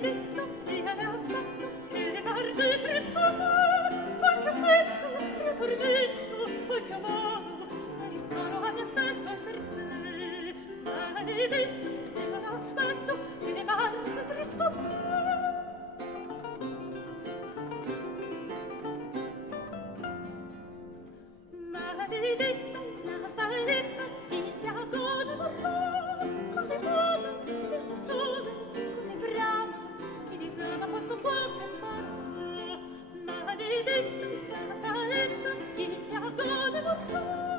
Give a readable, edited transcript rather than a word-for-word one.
maledetto sia l'aspetto che m'arde tristo amor, poi che sento ritormento, poi che amaro e ristoro a mia fe sol per te. Maledetto sia l'aspetto che m'arde tristo amor. Maledetta la saletta, il piagone vorrà, così buona, il sole, così brava, che disama quanto può che farà. Maledetta la saletta, il piagone vorrà.